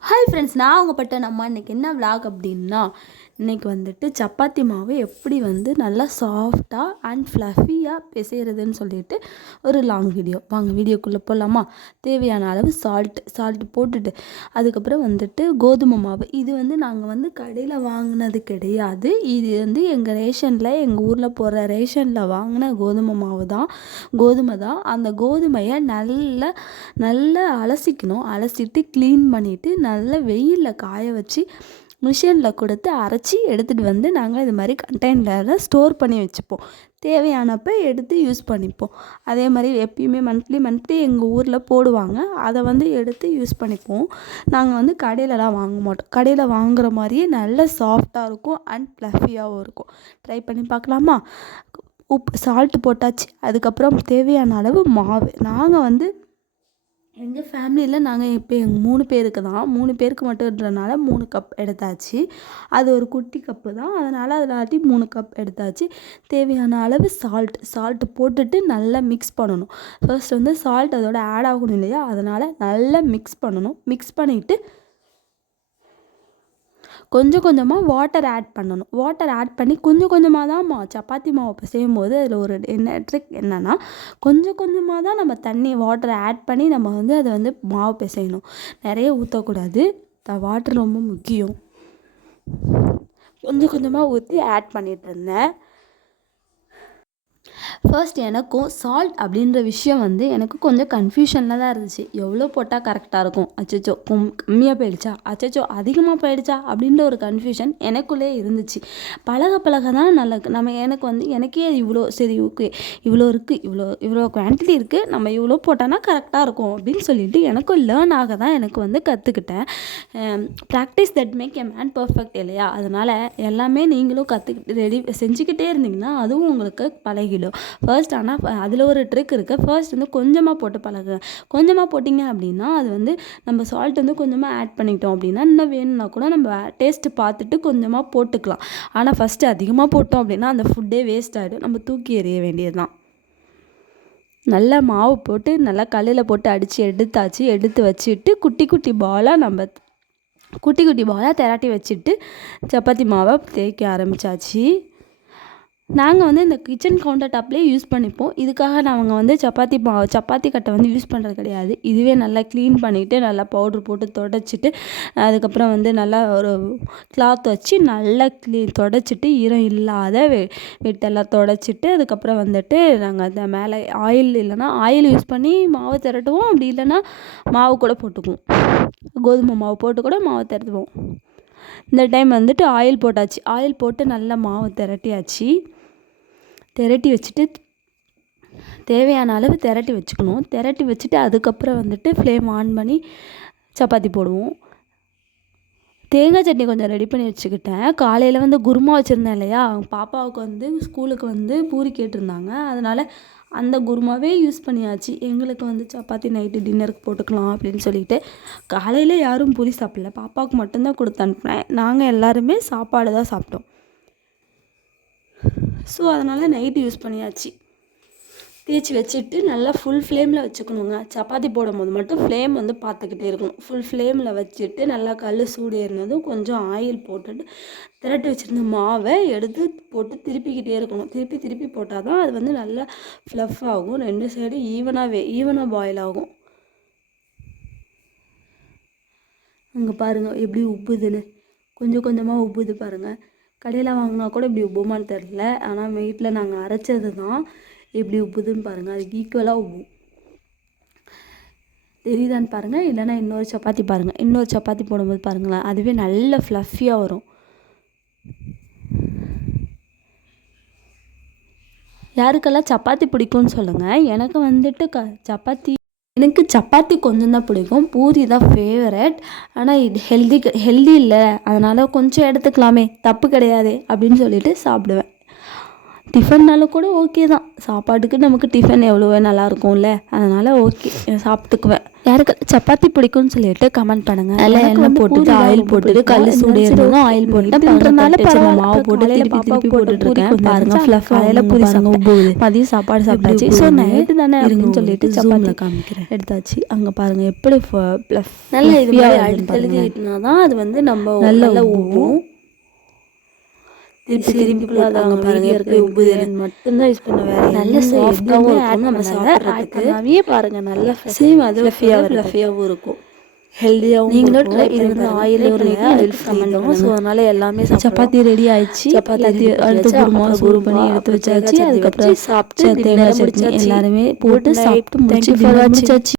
Hi friends, நான் உங்கள் button அம்மா. இன்றைக்கி என்ன விலாக் அப்படின்னா, இன்றைக்கி வந்துட்டு சப்பாத்தி மாவு எப்படி வந்து நல்லா சாஃப்டாக அண்ட் ஃப்ளஃபியாக பிசைகிறதுன்னு சொல்லிட்டு ஒரு லாங் வீடியோ. வாங்க வீடியோக்குள்ளே போகலாமா? தேவையான அளவு சால்ட்டு போட்டுட்டு அதுக்கப்புறம் வந்துட்டு கோதுமை மாவு. இது வந்து நாங்கள் வந்து கடையில் வாங்கினது கிடையாது. இது வந்து எங்கள் எங்கள் ஊரில் போடுற ரேஷனில் வாங்கின கோதுமை தான். அந்த கோதுமையை நல்லா அலசிக்கணும். அலசிட்டு க்ளீன் பண்ணிவிட்டு நல்லா வெயிலில் காய வச்சு மிஷினில் கொடுத்து அரைச்சி எடுத்துகிட்டு வந்து நாங்கள் இது மாதிரி கண்டெய்னரில் ஸ்டோர் பண்ணி வச்சுப்போம். தேவையானப்போ எடுத்து யூஸ் பண்ணிப்போம். அதே மாதிரி எப்பயுமே மந்த்லி எங்கள் ஊரில் போடுவாங்க. அதை வந்து எடுத்து யூஸ் பண்ணிப்போம். நாங்கள் வந்து கடையிலலாம் வாங்க மாட்டோம். கடையில் வாங்குகிற மாதிரியே நல்ல சாஃப்டாக இருக்கும் அண்ட் ஃப்ளஃபியாகவும் இருக்கும். ட்ரை பண்ணி பார்க்கலாமா? சால்ட்டு போட்டாச்சு. அதுக்கப்புறம் தேவையான அளவு மாவு. நாங்கள் வந்து எங்கள் ஃபேமிலியில் நாங்கள் இப்போ எங்கள் 3 பேருக்கு மட்டும்ன்றனால 3 கப் எடுத்தாச்சு. அது ஒரு குட்டி கப்பு தான், அதனால் அதில் 3 கப் எடுத்தாச்சு. தேவையான அளவு சால்ட்டு போட்டுட்டு நல்லா மிக்ஸ் பண்ணணும். ஃபர்ஸ்ட் வந்து சால்ட் அதோட ஆட் ஆகணும் இல்லையா, அதனால் நல்லா மிக்ஸ் பண்ணணும். மிக்ஸ் பண்ணிவிட்டு கொஞ்சம் கொஞ்சமாக வாட்டர் ஆட் பண்ணணும். வாட்டர் ஆட் பண்ணி கொஞ்சமாக தான் சப்பாத்தி மாவு பிசையும் போது அதில் ஒரு ட்ரிக் என்னென்னா, கொஞ்சம் கொஞ்சமாக தான் நம்ம வாட்டரை ஆட் பண்ணி நம்ம வந்து அதை வந்து மாவு பிசையணும். நிறைய ஊற்றக்கூடாது. வாட்டர் ரொம்ப முக்கியம். கொஞ்சமாக ஊற்றி ஆட் பண்ணிட்டு இருந்தேன். ஃபர்ஸ்ட் எனக்கும் சால்ட் அப்படின்ற விஷயம் வந்து எனக்கு கொஞ்சம் கன்ஃபியூஷனில் தான் இருந்துச்சு. எவ்வளோ போட்டால் கரெக்டாக இருக்கும், அச்சச்சோ கம்மியாக போயிடுச்சா, அச்சச்சோ அதிகமாக போயிடுச்சா அப்படின்ற ஒரு கன்ஃபியூஷன் எனக்குள்ளே இருந்துச்சு. பழக தான் எனக்கே இவ்வளோ சரி ஓகே, இவ்வளோ இருக்குது, இவ்வளோ குவான்டிட்டி இருக்குது, நம்ம இவ்வளோ போட்டோன்னா கரெக்டாக இருக்கும் அப்படின்னு சொல்லிட்டு எனக்கும் லேர்ன் ஆக தான் எனக்கு வந்து கற்றுக்கிட்டேன். Practice that make a man perfect இல்லையா? அதனால் எல்லாமே நீங்களும் கற்றுக்கிட்டு செஞ்சுக்கிட்டே இருந்தீங்கன்னா அதுவும் உங்களுக்கு பழகிடும். ஃபர்ஸ்ட் ஆனால் அதில் ஒரு ட்ரிக் இருக்குது. ஃபர்ஸ்ட் வந்து கொஞ்சமாக போட்டு பழகுங்க. கொஞ்சமாக போட்டிங்க அப்படின்னா அது வந்து நம்ம சால்ட் வந்து கொஞ்சமாக ஆட் பண்ணிட்டோம் அப்படின்னா இன்னும் வேணும்னா கூட நம்ம டேஸ்ட்டு பார்த்துட்டு கொஞ்சமாக போட்டுக்கலாம். ஆனால் ஃபஸ்ட்டு அதிகமாக போட்டோம் அப்படின்னா அந்த ஃபுட்டே வேஸ்ட் ஆகிடும். நம்ம தூக்கி எறிய வேண்டியது தான். நல்லா மாவு போட்டு நல்லா கல்லில் போட்டு அடித்து எடுத்து வச்சுட்டு குட்டி பாலாக திரட்டி வச்சுட்டு சப்பாத்தி மாவை தேய்க்க ஆரம்பித்தாச்சு. நாங்கள் வந்து இந்த கிச்சன் கவுண்டர் டாப்லேயே யூஸ் பண்ணிப்போம். இதுக்காக நாங்கள் வந்து சப்பாத்தி கட்டை வந்து யூஸ் பண்ணுறது கிடையாது. இதுவே நல்லா க்ளீன் பண்ணிவிட்டு நல்லா பவுட்ரு போட்டு தொடச்சிட்டு அதுக்கப்புறம் வந்து நல்லா ஒரு கிளாத் வச்சு நல்லா தொடச்சிட்டு ஈரம் இல்லாத வெட்டெல்லாம் தொடச்சிட்டு அதுக்கப்புறம் வந்துட்டு நாங்கள் அந்த மேலே ஆயில் யூஸ் பண்ணி மாவு திரட்டுவோம். அப்படி இல்லைன்னா மாவு கூட போட்டுக்குவோம். கோதுமை மாவு போட்டு கூட மாவு திரட்டுவோம். இந்த டைம் வந்துட்டு ஆயில் போட்டாச்சு. ஆயில் போட்டு நல்லா மாவு திரட்டி வச்சுட்டு தேவையான அளவு திரட்டி வச்சுக்கணும். திரட்டி வச்சுட்டு அதுக்கப்புறம் வந்துட்டு ஃப்ளேம் ஆன் பண்ணி சப்பாத்தி போடுவோம். தேங்காய் சட்னி கொஞ்சம் ரெடி பண்ணி வச்சுக்கிட்டேன். காலையில் வந்து குருமா வச்சுருந்தேன் இல்லையா, பாப்பாவுக்கு வந்து ஸ்கூலுக்கு வந்து பூரி கேட்டிருந்தாங்க. அதனால் அந்த குருமாவே யூஸ் பண்ணியாச்சு. எங்களுக்கு வந்து சப்பாத்தி நைட்டு டின்னருக்கு போட்டுக்கலாம் அப்படின்னு சொல்லிட்டு காலையில் யாரும் பூரி சாப்பிடல. பாப்பாவுக்கு மட்டும்தான் கொடுத்து அனுப்பினேன். நாங்கள் எல்லாருமே சாப்பாடு தான் சாப்பிட்டோம். ஸோ அதனால் நைட்டு யூஸ் பண்ணியாச்சு. தேய்ச்சி வச்சுட்டு நல்லா ஃபுல் ஃப்ளேமில் வச்சுக்கணுங்க. சப்பாத்தி போடும் போது மட்டும் ஃப்ளேம் வந்து பார்த்துக்கிட்டே இருக்கணும். ஃபுல் ஃப்ளேமில் வச்சுட்டு நல்லா சூடு ஏறினதும் கொஞ்சம் ஆயில் போட்டுட்டு திரட்டி வச்சுருந்த மாவை எடுத்து போட்டு திருப்பிக்கிட்டே இருக்கணும். திருப்பி போட்டால் தான் அது வந்து நல்லா ஃப்ளஃப் ஆகும். 2 சைடு ஈவனாக பாயில் ஆகும். அங்கே பாருங்கள் எப்படி உப்புதுன்னு, கொஞ்சமாக உப்புது பாருங்கள். கடையில் வாங்கினா கூட இப்படி உப்புமான்னு தெரில. ஆனால் வீட்டில் நாங்கள் அரைச்சது தான் எப்படி உப்புதுன்னு பாருங்கள். அதுக்கு ஈக்குவலாக உப்பும். தெரியுதான்னு பாருங்கள். இல்லைன்னா இன்னொரு சப்பாத்தி பாருங்கள். இன்னொரு சப்பாத்தி போடும்போது பாருங்களேன், அதுவே நல்ல ஃப்ளஃபியாக வரும். யாருக்கெல்லாம் சப்பாத்தி பிடிக்கும்னு சொல்லுங்கள். எனக்கு வந்துட்டு எனக்கு சப்பாத்தி கொஞ்சம் தான் பிடிக்கும். பூரி தான் ஃபேவரட். ஆனால் இது ஹெல்தி இல்லை, அதனால் கொஞ்சம் எடுத்துக்கலாமே, தப்பு கிடையாது அப்படின்னு சொல்லிட்டு சாப்பிடுவேன். டிஃபன்னாலும் கூட ஓகே தான். சாப்பாட்டுக்கு நமக்கு டிஃபன் எவ்வளோ நல்லாயிருக்கும்ல, அதனால் ஓகே சாப்பிட்டுக்குவேன். யாருக்கு சப்பாத்தி பிடிக்கும்னு சொல்லிட்டு கமெண்ட் பண்ணுங்கள். நல்லா எண்ணெய் போட்டுட்டு ஆயில் போட்டுட்டு கல் சூடு இருந்ததும் ஆயில் போட்டுட்டு மாவு போட்டு திருப்பி போட்டுட்ருக்கேன். பாருங்கள் ஃப்ளஃப் காலையில் பூரி சாப்பிடுவோம், மதியம் சாப்பாடு சாப்பிட்டாச்சு. ஸோ நைட்டு தானே அப்படின்னு சொல்லிட்டு சப்பாத்தி காமிக்கிறேன் எடுத்தாச்சு. அங்கே பாருங்கள் எப்படி நல்லா இது எழுதிட்டுனா தான் அது வந்து நம்ம நல்லா உப்பும் திருப்பி பாருங்க மட்டும்தான் யூஸ் பண்ண. வேற நல்ல சாஃப்டாகவும் இருக்கும், நம்ம சாப்பிட்றதுக்கு பாருங்க நல்லா சேம் அது ஃப்ளஃபியாகவும் இருக்கும், ஹெல்தியாகவும். நீங்களும் ட்ரை பண்ணி ஆயில் ஒரு ஆயில் கமெண்ட். ஸோ அதனால எல்லாமே சப்பாத்தி ரெடி ஆயிடுச்சு. சப்பாத்தி அடுத்து குருமா சூடு பண்ணி எடுத்து வச்சாச்சு. அதுக்கப்புறம் சாப்பிட்டு தேங்காய் சட்னி எல்லாருமே போட்டு சாப்பிட்டு முடிச்சாச்சு.